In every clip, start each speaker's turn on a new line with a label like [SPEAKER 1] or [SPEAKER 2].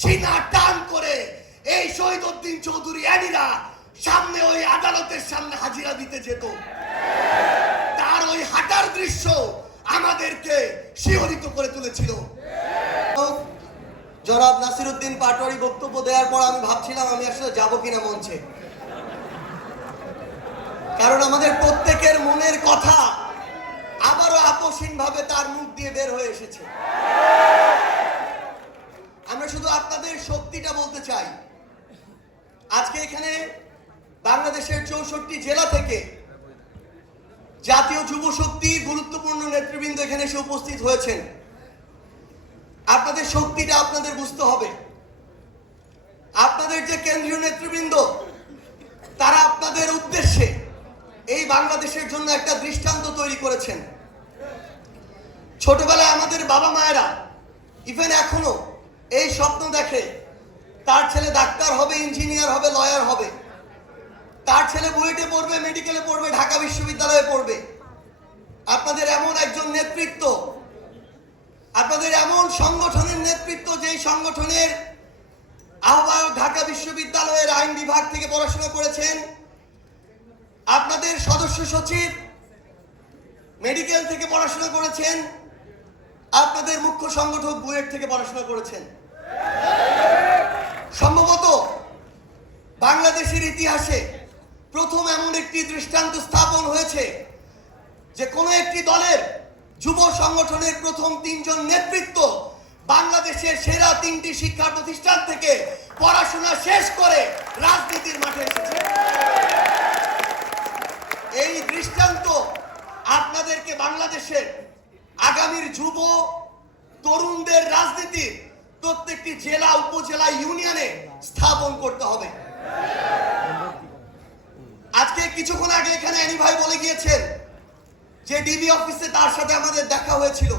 [SPEAKER 1] সিনা টান করে এই শহীদ উদ্দিন চৌধুরী অ্যানিরা সামনে ওই আদালতের সামনে হাজিরা দিতে যেত। তার ওই হাঁটার দৃশ্য আমাদেরকে শিহরিত করে তুলেছিল।
[SPEAKER 2] জনাব নাসিরুদ্দিন পাটোয়ারি বক্তব্য দেওয়ার পর আমি ভাবছিলাম আমি আসলে যাব কিনা মঞ্চে। কারণ আমাদের প্রত্যেকের মনের কথা আবারও আপোষহীন ভাবে তার মুখ দিয়ে বের হয়ে এসেছে। আপনাদের শক্তিটা বলতে চাই। আজকে এখানে বাংলাদেশের চৌষট্টি জেলা থেকে জাতীয় যুব শক্তির গুরুত্বপূর্ণ নেতৃবৃন্দ এখানে এসে উপস্থিত হয়েছেন। আপনাদের শক্তিটা আপনাদের বুঝতে হবে। আপনাদের যে কেন্দ্রীয় নেতৃবৃন্দ, তারা আপনাদের উদ্দেশ্যে এই বাংলাদেশের জন্য একটা দৃষ্টান্ত তৈরি করেছেন। ছোটবেলায় আমাদের বাবা মায়েরা ইভেন এখনও এই স্বপ্ন দেখে তার ছেলে ডাক্তার হবে, ইঞ্জিনিয়ার হবে, লয়ার হবে। তার ছেলে বুয়েটে পড়বে, মেডিকেলে পড়বে, ঢাকা বিশ্ববিদ্যালয়ে পড়বে। আপনাদের এমন একজন নেতৃত্ব, আপনাদের এমন সংগঠনের নেতৃত্ব, যেই সংগঠনের আহ্বায়ক ঢাকা বিশ্ববিদ্যালয়ের আইন বিভাগ থেকে পড়াশোনা করেছেন, আপনাদের সদস্য সচিব, মেডিকেল থেকে পড়াশোনা করেছেন আপনাদের মুখ্য সংগঠক বুয়েট থেকে পড়াশোনা করেছেন। সম্ভবত বাংলাদেশের ইতিহাসে প্রথম এমন একটি দৃষ্টান্ত স্থাপন হয়েছে যে কোনো একটি দলের যুব সংগঠনের প্রথম তিনজন নেতৃত্ব বাংলাদেশের সেরা তিনটি শিক্ষা প্রতিষ্ঠান থেকে পড়াশোনা শেষ করে রাজনীতির মাঠে এসেছে। এই দৃষ্টান্ত আপনাদেরকে বাংলাদেশের যুব তরুণদের রাজনীতির প্রত্যেকটি জেলা, উপজেলা, ইউনিয়নে স্থাপন করতে হবে। আজকে কিছুক্ষণ আগে এখানে অ্যানি ভাই বলে গিয়েছেন যে ডিবি অফিসে তার সাথে আমাদের দেখা হয়েছিল।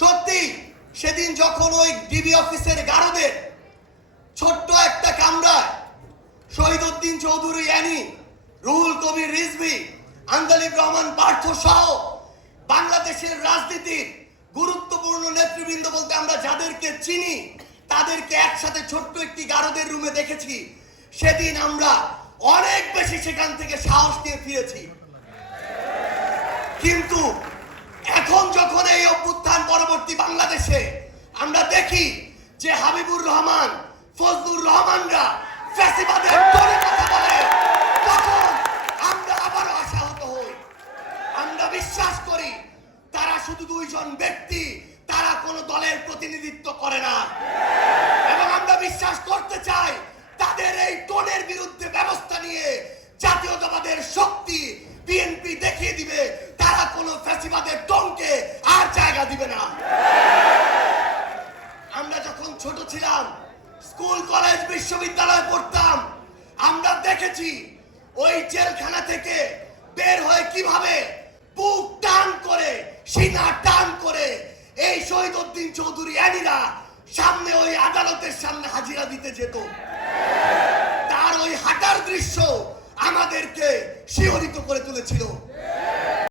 [SPEAKER 2] সত্যি, সেদিন যখন ওই ডিবি অফিসের গারদের ছোট্ট একটা কামরায় শহীদ উদ্দিন চৌধুরী, অ্যানি, রুহুল কবির, রিজভি আন্দালিব রহমান, পার্থ সহ বাংলাদেশের রাজনীতির গুরুত্বপূর্ণ নেতৃবৃন্দ বলতে আমরা যাদেরকে চিনি, তাদেরকে একসাথে ছোট্ট একটি গারদের রুমে দেখেছি। সেদিন আমরা অনেক বেশি সেখান থেকে সাহস নিয়ে ফিরেছি। কিন্তু এখন যখন এই অভ্যুত্থান পরবর্তী বাংলাদেশে আমরা দেখি যে হাবিবুর রহমান, ফজলুর রহমানরা ফ্যাসিবাদের কথা বলে। দুইজন ব্যক্তি তারা কোনো দলের প্রতিনিধিত্ব করে না। এবং আমরা বিশ্বাস করতে চাই তাদের এই টোনের বিরুদ্ধে ব্যবস্থা নিয়ে জাতীয়তাবাদের শক্তি বিএনপি দেখিয়ে দিবে। তারা কোনো ফ্যাসিবাদের টনকে আর জায়গা দিবে না। আমরা যখন ছোট ছিলাম, স্কুল, কলেজ, বিশ্ববিদ্যালয়ে পড়তাম, আমরা দেখেছি ওই জেলখানা থেকে বের হয়ে কীভাবে? বুক টান করে, সিনা টান করে, এই শহীদ উদ্দিন চৌধুরী অ্যানিরা সামনে ওই আদালতের সামনে হাজিরা দিতে যেত। তার ওই হাঁটার দৃশ্য আমাদেরকে শিহরিত করে তুলেছিল।